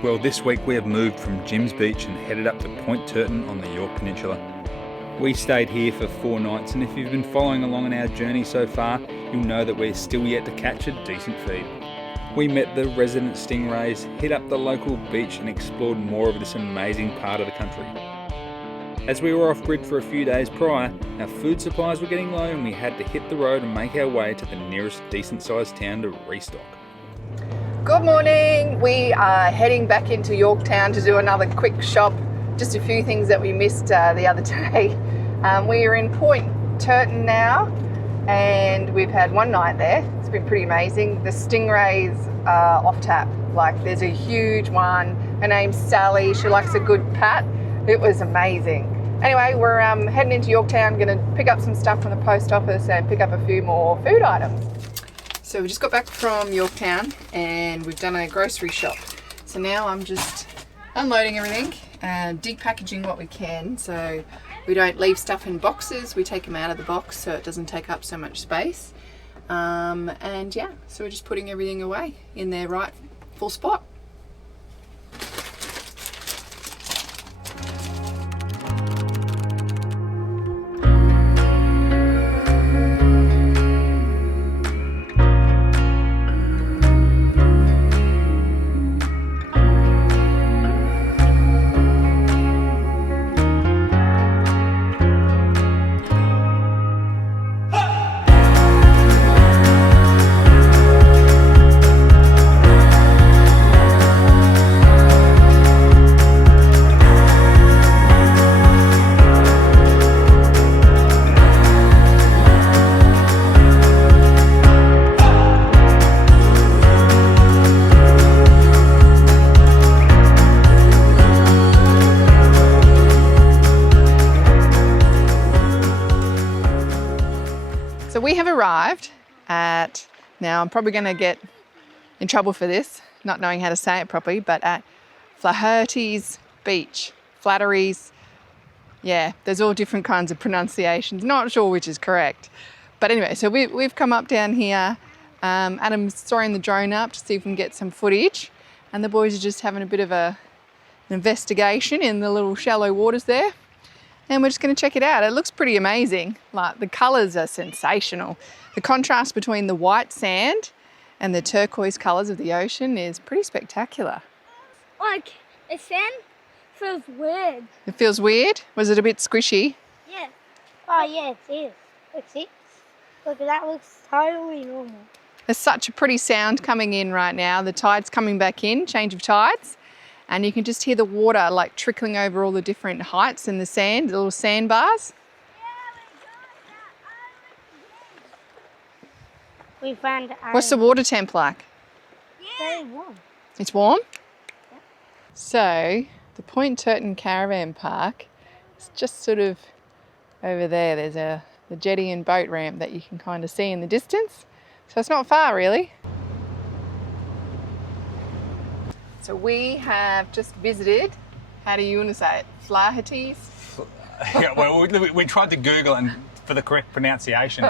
Well, this week we have moved from Jim's Beach and headed up to Point Turton on the Yorke Peninsula. We stayed here for 4 nights, and if you've been following along on our journey so far, you'll know that we're still yet to catch a decent feed. We met the resident stingrays, hit up the local beach and explored more of this amazing part of the country. As we were off grid for a few days prior, our food supplies were getting low and we had to hit the road and make our way to the nearest decent sized town to restock. Good morning. We are heading back into Yorktown to do another quick shop. Just a few things that we missed the other day. We are in Point Turton now and we've had one night there. It's been pretty amazing. The stingrays are off tap. Like, there's a huge one. Her name's Sally. She likes a good pat. It was amazing. Anyway, we're heading into Yorktown, going to pick up some stuff from the post office and pick up a few more food items. So we just got back from Yorktown and we've done a grocery shop. So now I'm just unloading everything and depackaging what we can so we don't leave stuff in boxes. We take them out of the box so it doesn't take up so much space. And yeah, so we're just putting everything away in their rightful spot. So we have arrived at, now I'm probably going to get in trouble for this, not knowing how to say it properly, but at Flaherty's beach. FLATHERY'S, yeah, there's all different kinds of pronunciations, not sure which is correct. But anyway, so we've come up down here. Adam's throwing the drone up to see if we can get some footage, and the boys are just having a bit of an investigation in the little shallow waters there. And we're just going to check it out. It looks pretty amazing. Like, the colours are sensational. The contrast between the white sand and the turquoise colours of the ocean is pretty spectacular. Like, the sand feels weird. It feels weird? Was it a bit squishy? Yeah. Oh yeah, it is. Look, that looks totally normal. There's such a pretty sound coming in right now. The tide's coming back in, change of tides. And you can just hear the water like trickling over all the different heights in the sand, the little sandbars. We found. What's the water temp like? Very warm. It's warm? Yeah. So the Point Turton Caravan Park is just sort of over there. There's the jetty and boat ramp that you can kind of see in the distance. So it's not far really. So we have just visited, how do you want to say it, Flaherty's? Yeah, well, we tried to Google and for the correct pronunciation,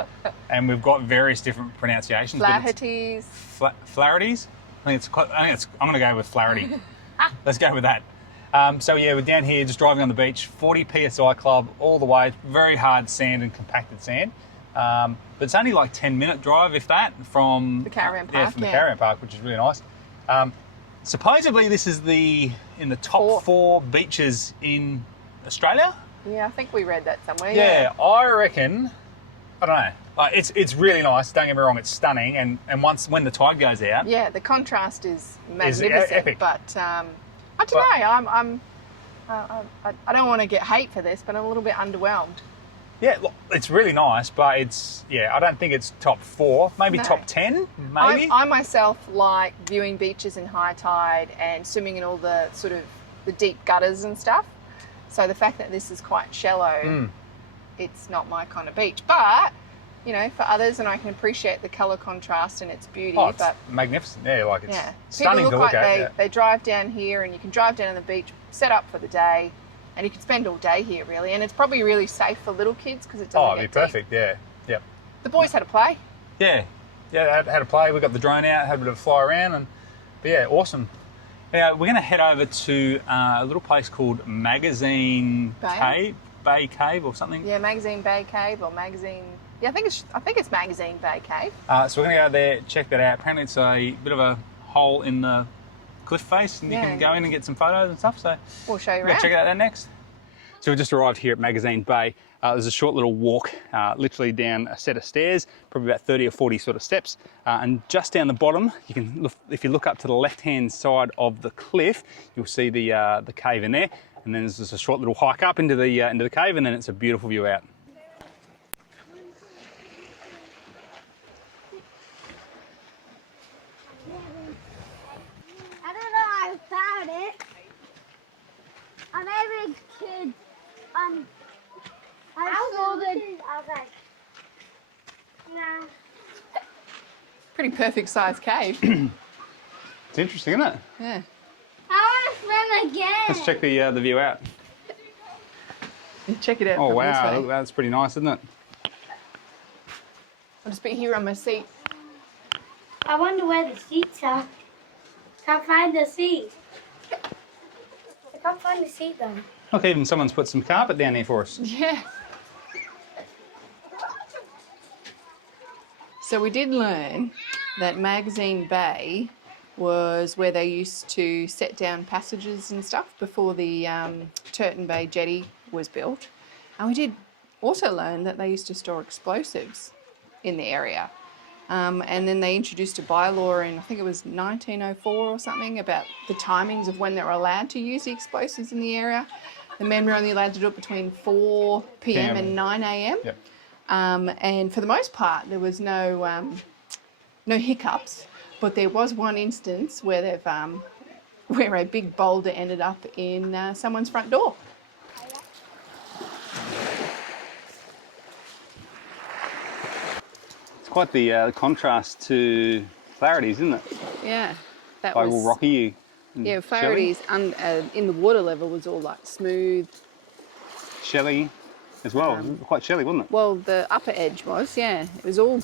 and we've got various different pronunciations. Flaherty's. Flaherty's? I'm going to go with Flaherty. Let's go with that. So yeah, we're down here just driving on the beach, 40 PSI club all the way, very hard sand and compacted sand. But it's only like 10-minute drive, if that, from the Caravan Park. Yeah, from the Caravan Park, which is really nice. Supposedly this is in the top 4 beaches in Australia. Yeah, I think we read that somewhere. Yeah, I reckon, I don't know, like it's really nice, don't get me wrong, it's stunning, and when the tide goes out. Yeah, the contrast is magnificent. Epic. But I don't know, I don't want to get hate for this, but I'm a little bit underwhelmed. Yeah, look, it's really nice, but I don't think it's top 4, maybe top 10, maybe. I myself like viewing beaches in high tide and swimming in all the sort of the deep gutters and stuff. So the fact that this is quite shallow, it's not my kind of beach. But, you know, for others, and I can appreciate the colour contrast and its beauty. Oh, it's magnificent. Yeah, like it's stunning People to look look like at. they drive down here and you can drive down on the beach, set up for the day, and you can spend all day here really. And it's probably really safe for little kids because it doesn't it'd be perfect, yeah. Yep. The boys had a play. Yeah, had a play. We got the drone out, had a bit of a fly around, but yeah, awesome. Yeah, we're going to head over to a little place called Magazine Cave, Bay Cave or something. Yeah, Magazine Bay Cave or Magazine. Yeah, I think it's Magazine Bay Cave. So we're going to go there, check that out. Apparently, it's a bit of a hole in the cliff face, and you can go in and get some photos and stuff. So we'll show you we'll around. check it out there next. So we just arrived here at Magazine Bay. There's a short little walk, literally down a set of stairs, probably about 30 or 40 sort of steps. And just down the bottom, you can look, if you look up to the left-hand side of the cliff, you'll see the cave in there. And then there's just a short little hike up into the cave, and then it's a beautiful view out. I don't know how I found it. I'm every kid. I saw the. I was like, nah. Pretty perfect sized cave. It's interesting, isn't it? Yeah. I want to swim again. Let's check the view out. Check it out. Oh from this wow, way. look, that's pretty nice, isn't it? I'll just be here on my seat. I wonder where the seats are. Can't find the seat. I can't find the seat though. Look, even someone's put some carpet down here for us. Yeah. So we did learn that Magazine Bay was where they used to set down passages and stuff before the Turton Bay jetty was built. And we did also learn that they used to store explosives in the area. And then they introduced a bylaw in, I think it was 1904 or something, about the timings of when they were allowed to use the explosives in the area. The men were only allowed to do it between 4 p.m. and 9 a.m. Yep. And for the most part, there was no hiccups, but there was one instance where where a big boulder ended up in someone's front door. It's quite the contrast to Flaherty's, isn't it? Yeah, that Like was all rocky. Yeah, Flaherty's in the water level was all like smooth. Shelly as well. Quite shelly, wasn't it? Well, the upper edge was, yeah. It was all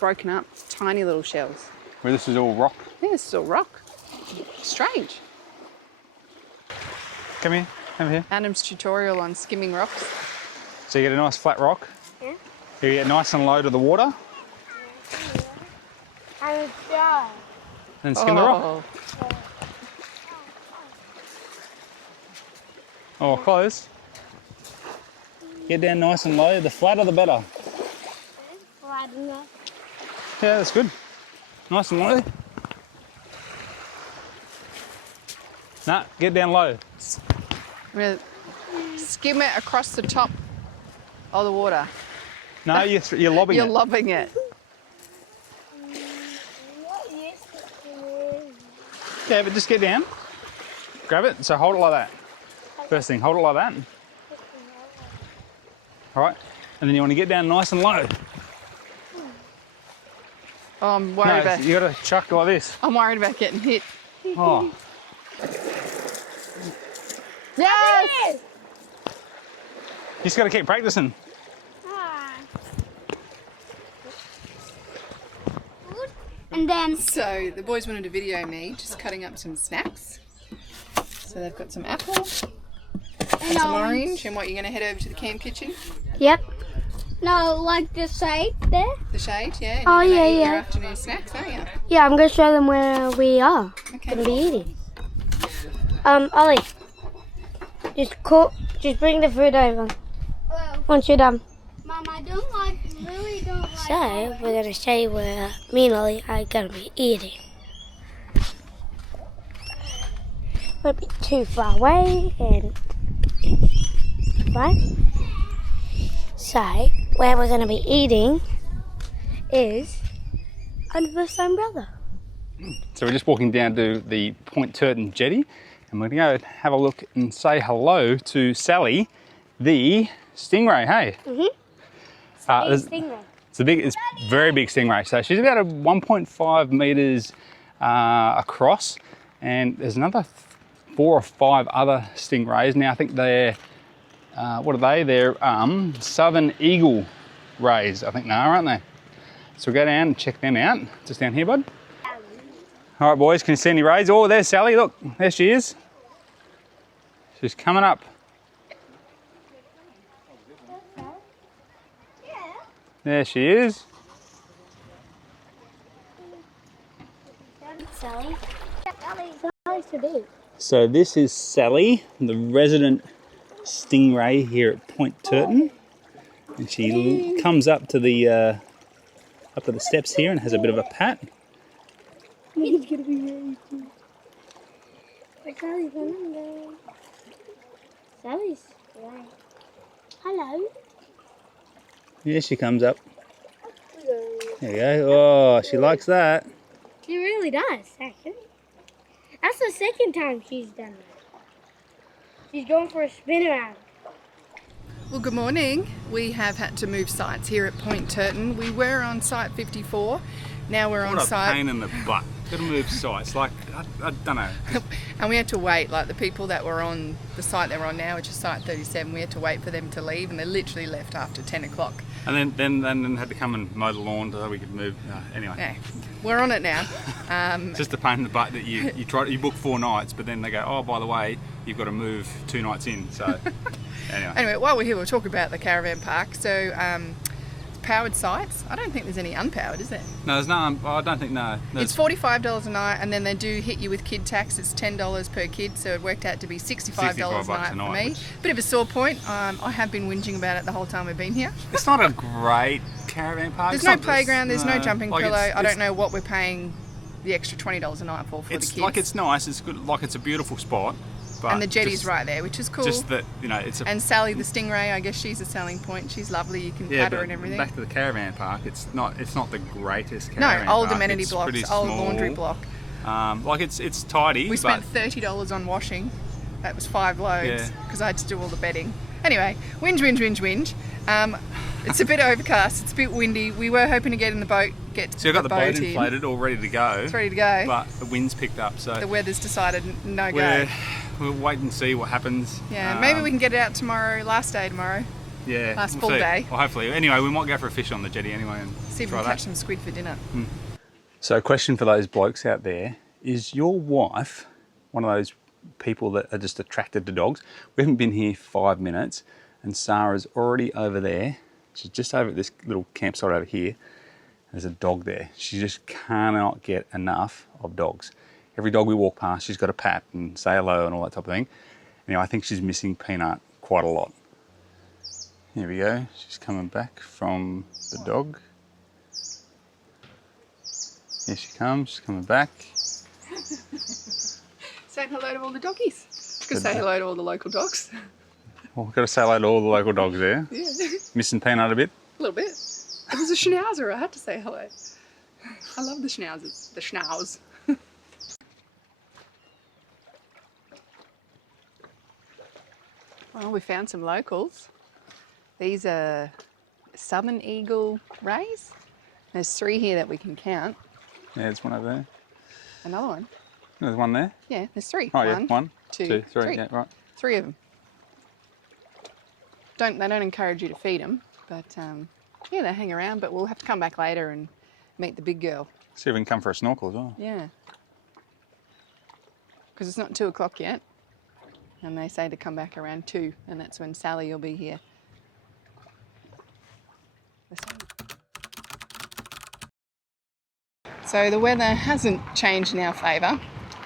broken up, tiny little shells. Where this is all rock. Yeah, it's still rock. Strange. Come here, over here. Adam's tutorial on skimming rocks. So you get a nice flat rock. Yeah. You get nice and low to the water, I'm dry. and skim the rock. Oh, close. Get down nice and low. The flatter the better. Yeah, that's good. Nice and low. Nah, get down low. I'm going to skim it across the top of the water. No, you're lobbing You're it. lobbing it. Yeah, but just get down. Grab it. So hold it like that. First thing, hold it like that. All right. And then you want to get down nice and low. Oh, I'm worried about. You got to chuck like this. I'm worried about getting hit. Oh. Yes! You just got to keep practicing. And then So the boys wanted to video me just cutting up some snacks. So they've got some apple and some orange. And what, you're going to head over to the camp kitchen? Yep. No, like the side there. The shade, yeah? And Oh, you're gonna yeah, eat your yeah. afternoon snacks, aren't you? Yeah, I'm gonna show them where we are. Okay. Gonna be eating. Ollie, just bring the food over. Once you're done. Mom, I really don't like. So we're gonna show you where me and Ollie are gonna be eating. Won't be too far away and right. So where we're gonna be eating is under this umbrella. So we're just walking down to the Point Turton jetty, and we're going to go have a look and say hello to Sally, the stingray. Hey. Stingray. It's a very big stingray. So she's about 1.5 meters across, and there's another 4 or 5 other stingrays. Now I think they're what are they? They're southern eagle rays, I think they are, aren't they? So we'll go down and check them out. Just down here, bud. All right, boys, can you see any rays? Oh, there's Sally. Look, there she is. She's coming up. There she is. Sally. Sally's too big. So this is Sally, the resident stingray here at Point Turton, and she comes up to the steps here and has a bit of a pat. He's gonna be really cute. Sally's coming down. Sally's right. Hello. Here she comes up. There you go. Oh, she likes that. She really does, actually. That's the second time she's done that. She's going for a spin around. Well, good morning. We have had to move sites here at Point Turton. We were on site 54. Now we're on What a site. pain in the butt. Got to move sites. Like, I don't know. And we had to wait, like the people that were on the site that we're on now, which is site 37, we had to wait for them to leave, and they literally left after 10 o'clock. And then had to come and mow the lawn so we could move. Anyway. Yeah, we're on it now. It's just a pain in the butt that you book 4 nights, but then they go, oh, by the way, you've got to move 2 nights in. So anyway, while we're here, we'll talk about the caravan park. So powered sites. I don't think there's any unpowered, is there? no, there's no. I don't think no. It's $45 a night, and then they do hit you with kid tax. It's $10 per kid, so it worked out to be $65 a night for me. Bit of a sore point. I have been whinging about it the whole time we've been here. It's not a great caravan park. There's no playground. There's no jumping pillow. I don't know what we're paying the extra $20 a night for the kids. It's like, it's nice. It's good. Like, it's a beautiful spot. But and the jetty's right there, which is cool. Just that, it's a... And Sally the stingray, I guess she's a selling point. She's lovely. You can pat her and everything. Back to the caravan park. It's not the greatest caravan park. No, old amenity blocks, old small. laundry block. Like it's tidy. We spent $30 on washing. That was 5 loads because I had to do all the bedding. Anyway, whinge. It's a bit overcast. It's a bit windy. We were hoping to get in the boat. So you've got the boat inflated, all ready to go. It's ready to go. But the wind's picked up, so the weather's decided no go. We'll wait and see what happens. Yeah, maybe we can get it out tomorrow. Last day tomorrow. Yeah, last full day. Well, hopefully. Anyway, we might go for a fish on the jetty anyway and see if we can catch some squid for dinner. So, a question for those blokes out there: is your wife one of those people that are just attracted to dogs? We haven't been here 5 minutes, and Sarah's already over there. She's just over at this little campsite over here. There's a dog there. She just cannot get enough of dogs. Every dog we walk past, she's got a pat and say hello and all that type of thing. I think she's missing Peanut quite a lot. Here we go. She's coming back from the dog. Here she comes. She's coming back. Saying hello to all the doggies. Just gonna say hello to all the local dogs. Well, we've got to say hello to all the local dogs there. Yeah. Missing Peanut a bit? A little bit. It was a schnauzer. I had to say hello. I love the schnauzers. The schnauz. Well, we found some locals. These are southern eagle rays. There's 3 here that we can count. Yeah, there's one over there. Another one. There's one there. Yeah, there's 3. Oh, yeah. 1, 2, 3. 3. Yeah, right. 3 of them. They don't encourage you to feed them, but yeah, they hang around. But we'll have to come back later and meet the big girl. See if we can come for a snorkel as well. Yeah. Because it's not 2 o'clock yet. And they say to come back around 2, and that's when Sally will be here. So the weather hasn't changed in our favour,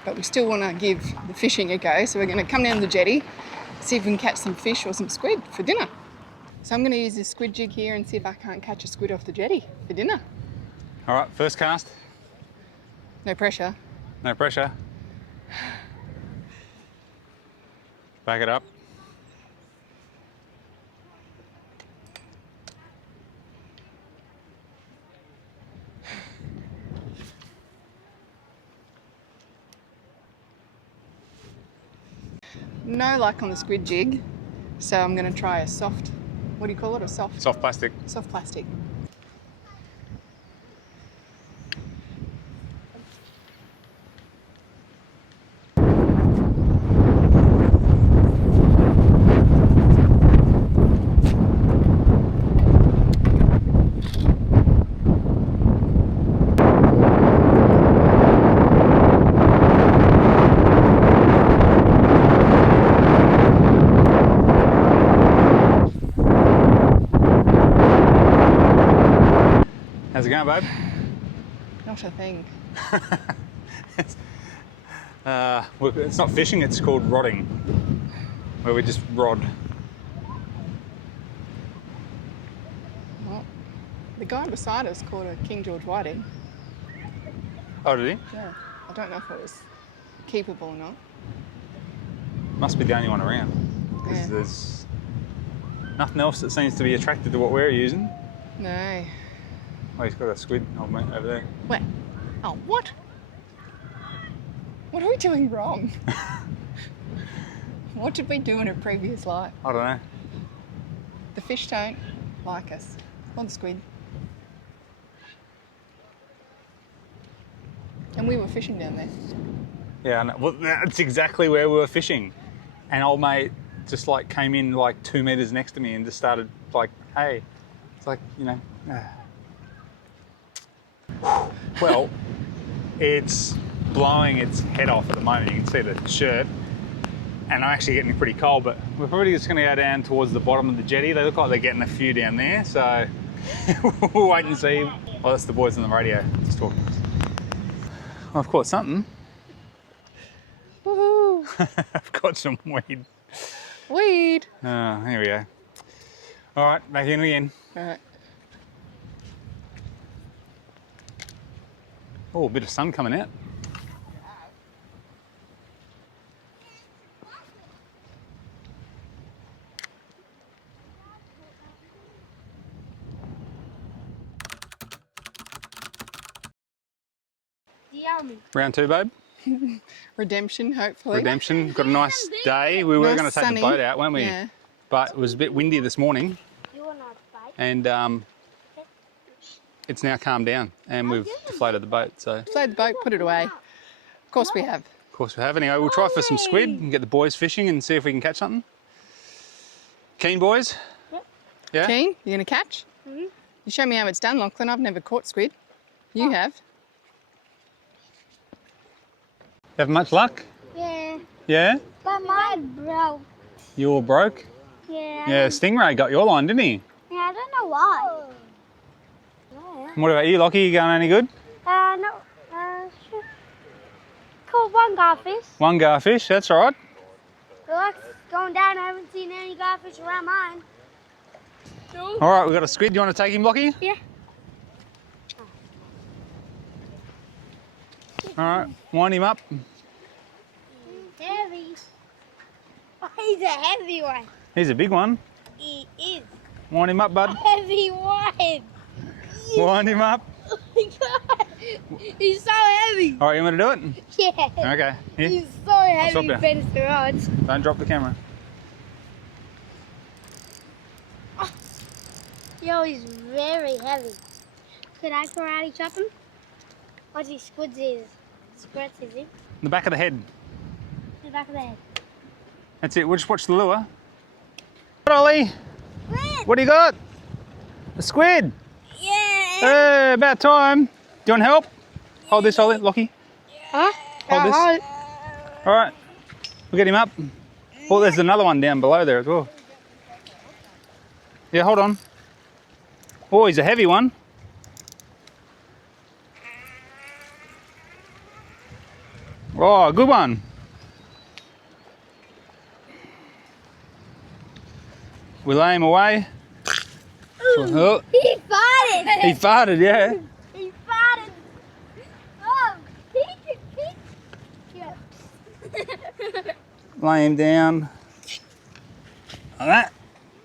but we still want to give the fishing a go. So we're going to come down to the jetty, see if we can catch some fish or some squid for dinner. So I'm going to use this squid jig here and see if I can't catch a squid off the jetty for dinner. All right, first cast. No pressure. No pressure. Back it up. No luck on the squid jig, so I'm going to try a soft, what do you call it, a soft? Soft plastic. Soft plastic. around, babe? Not a thing. Well, it's not fishing, it's called rodding, where we just rod. Well, the guy beside us caught a King George whiting. Oh, did he? Yeah. I don't know if it was keepable or not. Must be the only one around. Because Yeah. there's nothing else that seems to be attracted to what we're using. No. Oh, he's got a squid, old mate, over there. Where? Oh, what? What are we doing wrong? What did we do in a previous life? I don't know. The fish don't like us. Or the squid. And we were fishing down there. Yeah, I know. Well, that's exactly where we were fishing. And old mate just like came in like 2 meters next to me and just started like, hey. It's like, you know. Well, it's blowing its head off at the moment. You can see the shirt. And I'm actually getting pretty cold, but we're probably just gonna go down towards the bottom of the jetty. They look like they're getting a few down there, so we'll wait and see. Oh, that's the boys on the radio just talking. I've caught something. Woohoo! I've got some weed. Weed! Oh, here we go. All right, back in again. All right. Oh, a bit of sun coming out. Yummy. Round two, babe. Redemption, hopefully. Redemption. Got a nice day. We were Nice going to take sunny. the boat out, weren't we? Yeah. But it was a bit windy this morning, You want to bite? and it's now calmed down, and we've deflated the boat. So, Float the boat, put it away. Of course we have. of course, we have. Anyway, we'll try for some squid and get the boys fishing and see if we can catch something. Keen, boys? Yep. Yeah? Keen, you gonna catch? Mhm. You show me how it's done, Lachlan. I've never caught squid. You have. Have much luck? Yeah. Yeah? But mine broke. You all broke? Yeah. Yeah, Stingray got your line, didn't he? Yeah, I don't know why. Yeah. And what about you, Lockie? You going any good? No. Sure. Caught one garfish. One garfish, that's all right. The luck's going down. I haven't seen any garfish around mine. All right, we've got a squid. Do you want to take him, Lockie? Yeah. All right, wind him up. Heavy. He's a heavy one. He's a big one. He is Wind him up, a bud. heavy one. Wind him up. Oh my God. He's so heavy. All right, you want to do it? Yeah. Okay, here. He's so heavy, stop there. bends the rods. Don't drop the camera. Yo, he's very heavy. Could I karate chop him? What's he squids his? Squirts is he? The back of the head. The back of the head. That's it. We'll just watch the lure. Ollie, what do you got? A squid. Yeah. Hey, about time. Do you want help? Hold this, Ollie, Lockie. Huh? Hold this. All right, we'll get him up. Oh, there's another one down below there as well. Yeah, hold on. Oh, he's a heavy one. Oh, good one. We lay him away. Oh, He farted. he farted, yeah. He farted. Oh, yeah. Lay him down. Like that.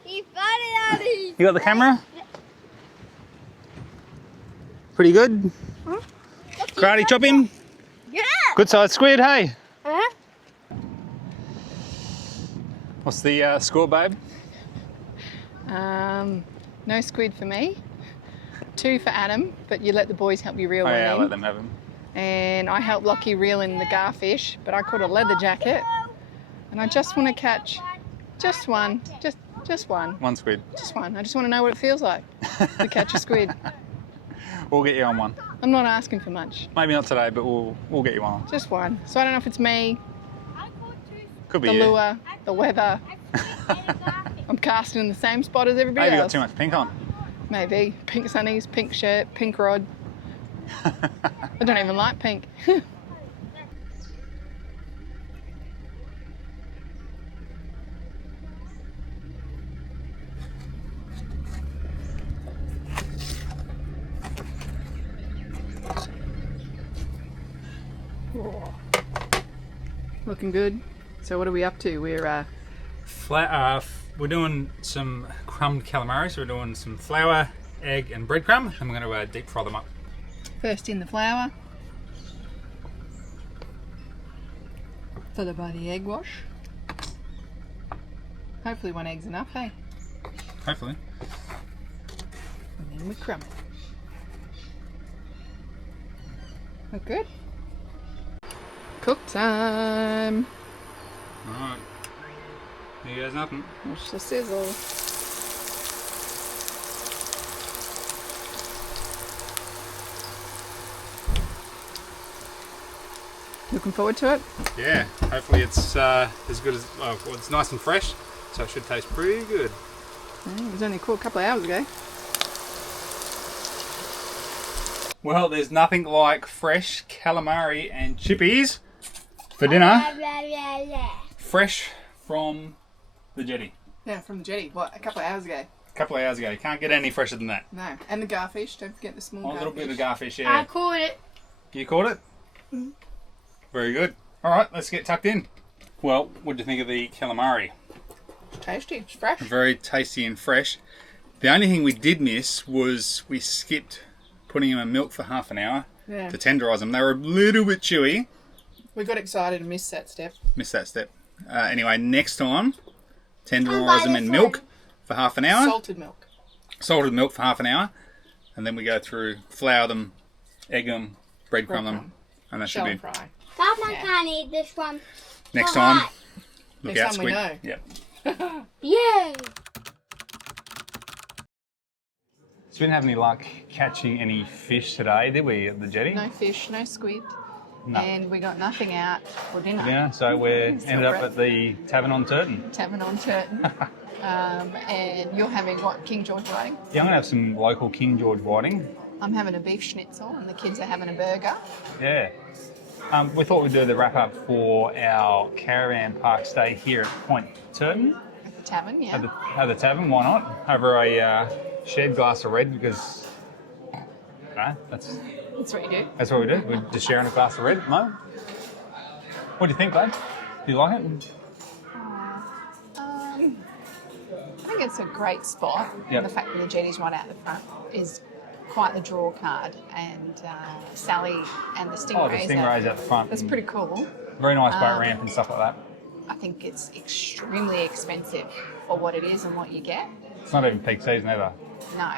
He farted on me. You got the camera? Pretty good. Karate chop him. Yeah. Good size squid, hey. Huh? What's the score, babe? No squid for me. 2 for Adam, but you let the boys help you reel Oh one yeah, I'll in. let them have him. And I helped Lockie reel in the garfish, but I caught a leather jacket. And I just want to catch just one. Just one. One squid. Just one. I just want to know what it feels like to catch a squid. We'll get you on one. I'm not asking for much. Maybe not today, but we'll get you on. Just one. So I don't know if it's me, Could be the you. lure, the weather. I'm casting in the same spot as everybody Maybe you got else. too much pink on. Maybe. Pink sunnies, pink shirt, pink rod. I don't even like pink. Whoa. Looking good. So what are we up to? We're We're doing some crumbed calamari, so we're doing some flour, egg and breadcrumb, and we're going to deep fry them up. first in the flour, followed by the egg wash. Hopefully one egg's enough, hey? Hopefully. And then we crumb it. Look good? Cook time! Alright. Here goes nothing. Watch the sizzle. Looking forward to it? Yeah, hopefully it's as good as, well, it's nice and fresh, so it should taste pretty good. It was only cooked a couple of hours ago. Well, there's nothing like fresh calamari and chippies for dinner, fresh from the jetty. Yeah, from the jetty. What, a couple of hours ago? A couple of hours ago. You can't get any fresher than that. No. And the garfish, don't forget the small A garfish. little bit of garfish, yeah. I caught it. You caught it? Mm-hmm. Very good. Alright, let's get tucked in. Well, what do you think of the calamari? It's tasty, it's fresh. Very tasty and fresh. The only thing we did miss was we skipped putting them in milk for half an hour to tenderise them. They were a little bit chewy. We got excited and missed that step. Missed that step. Anyway, next time, tenderise them in milk for half an hour. Salted milk. Salted milk for half an hour. And then we go through, flour them, egg them, breadcrumb them. And that should Shell be and fry. Dad, I can't eat this one. next So time. hot. Look Next out, time we squid. know. Yep. Yay! So we didn't have any luck catching any fish today, did we, at the jetty? No fish, no squid. No. And we got nothing out for dinner. Yeah, so we ended up at the Tavern on Turton. Tavern on Turton. And you're having what, King George whiting? Yeah, I'm going to have some local King George whiting. I'm having a beef schnitzel and the kids are having a burger. Yeah. We thought we'd do the wrap up for our Caravan park stay here at Point Turton. At the tavern, yeah. At the tavern, why not? Over a shared glass of red because that's That's what you do. what we do. We're just sharing a glass of red. No? What do you think, lad? Do you like it? I think it's a great spot. Yep. And the fact that the jetty's right out the front is quite the draw card. And Sally and the stingrays. Oh, the stingrays out the front. That's pretty cool. Very nice boat ramp and stuff like that. I think it's extremely expensive for what it is and what you get. It's not even peak season either. No.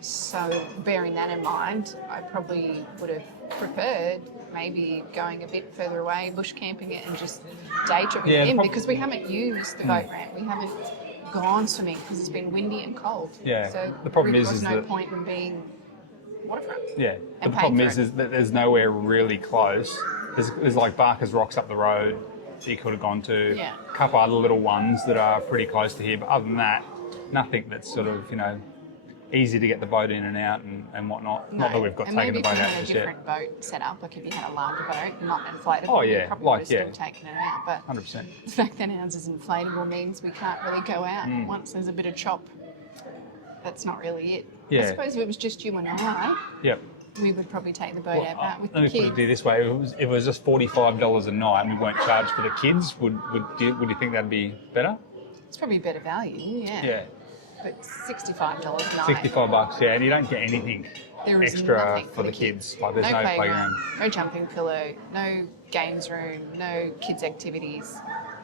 So bearing that in mind, I probably would have preferred maybe going a bit further away, bush camping it and just day tripping Yeah, in the because we haven't used the boat ramp. We haven't gone swimming because it's been windy and cold. Yeah, So the problem really is was no that- point in being waterfront. Yeah. The And problem paying is for it. that there's nowhere really close. There's like Barker's Rocks up the road that you could have gone to. Yeah. A couple other little ones that are pretty close to here, but other than that, nothing that's sort of, easy to get the boat in and out and whatnot. Not that we've got and taken the maybe boat if you out had a just yet. different boat set up, like if you had a larger boat, not inflatable, Oh, you yeah, probably like, would have yeah. still taken it out. But 100%. the fact that ours is inflatable means we can't really go out. Once there's a bit of chop, that's not really it. Yeah. I suppose if it was just you and I, Yep. we would probably take the boat out. But with Let the me put kids, it this way: if it was just $45 a night and we weren't charged for the kids, would you think that'd be better? it's probably better value, yeah. Yeah. But $65 a night. $65, yeah, and you don't get anything There is extra nothing for the kids. Like there's no playground. no jumping pillow, no games room, no kids activities.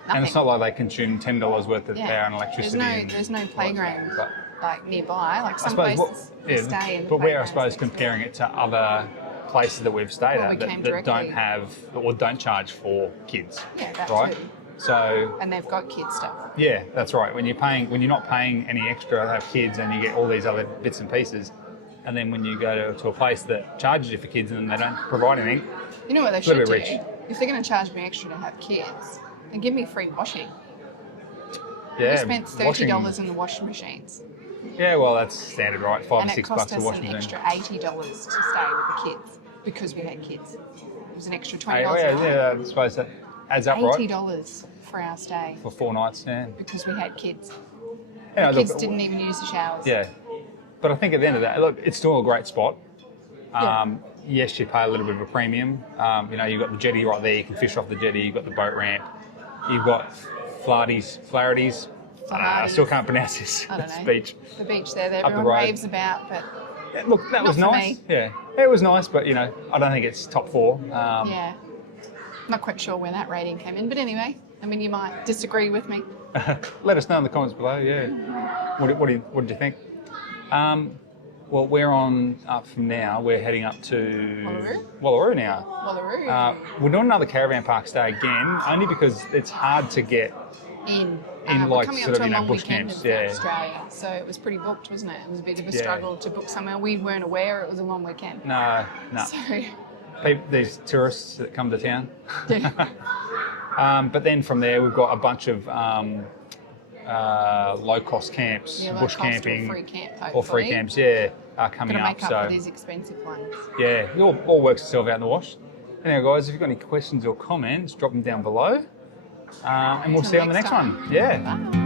Nothing. And it's not like they consume $10 worth of Yeah. power and electricity. There's no playground But like nearby. Like I some suppose, places we stay in the but we're, I playgrounds suppose, next door. comparing it to other places that we've stayed Well, at we came that don't directly- have or don't charge for kids. Yeah, that right. too. So And they've got kids stuff. yeah, that's right. When you're not paying any extra to have kids, and you get all these other bits and pieces, and then when you go to a place that charges you for kids and they don't provide anything, You know what they a should little do? bit rich. If they're going to charge me extra to have kids, then give me free washing. yeah, We spent $30 washing- in the washing machines. Yeah, well, that's standard, right? $5 or And it $6 cost a us washing an machine. extra $80 to stay with the kids because we had kids. It was an extra $20 Oh, a night. yeah, I suppose that adds up, right? $80 for our stay For 4 nights, yeah. because we had kids. Yeah, The look, kids didn't even use the showers. Yeah, but I think at the end of that, look, it's still a great spot. Yes, you pay a little bit of a premium. You know, you've got the jetty right there. You can fish off the jetty. You've got the boat ramp. You've got Flaherty's. I still can't pronounce this beach. The beach there that Up the everyone road. raves about, but Yeah, look, that was Not for nice. me. Yeah, it was nice, but you know, I don't think it's top 4. yeah. Not quite sure where that rating came in, but anyway, I mean, you might disagree with me. Let us know in the comments below. Yeah, what did you think? Well, we're on up from now. We're heading up to Wallaroo now. Wallaroo. We're doing another caravan park stay again, only because it's hard to get in in we're like coming sort up of, to you a know, long bush weekend camps. in Yeah, Australia, so it was pretty booked, wasn't it? It was a bit of a Yeah. struggle to book somewhere. We weren't aware it was a long weekend. no. So, These tourists that come to town. yeah. But then from there, we've got a bunch of low-cost camps, Yeah, bush low-cost camping, or free camp, or free hopefully. camps. Yeah, coming Gotta up. make up for these expensive ones. Yeah, it all works itself out in the wash. Anyway, guys, if you've got any questions or comments, drop them down below, and we'll Till see you on the next next time. one. Yeah. Bye.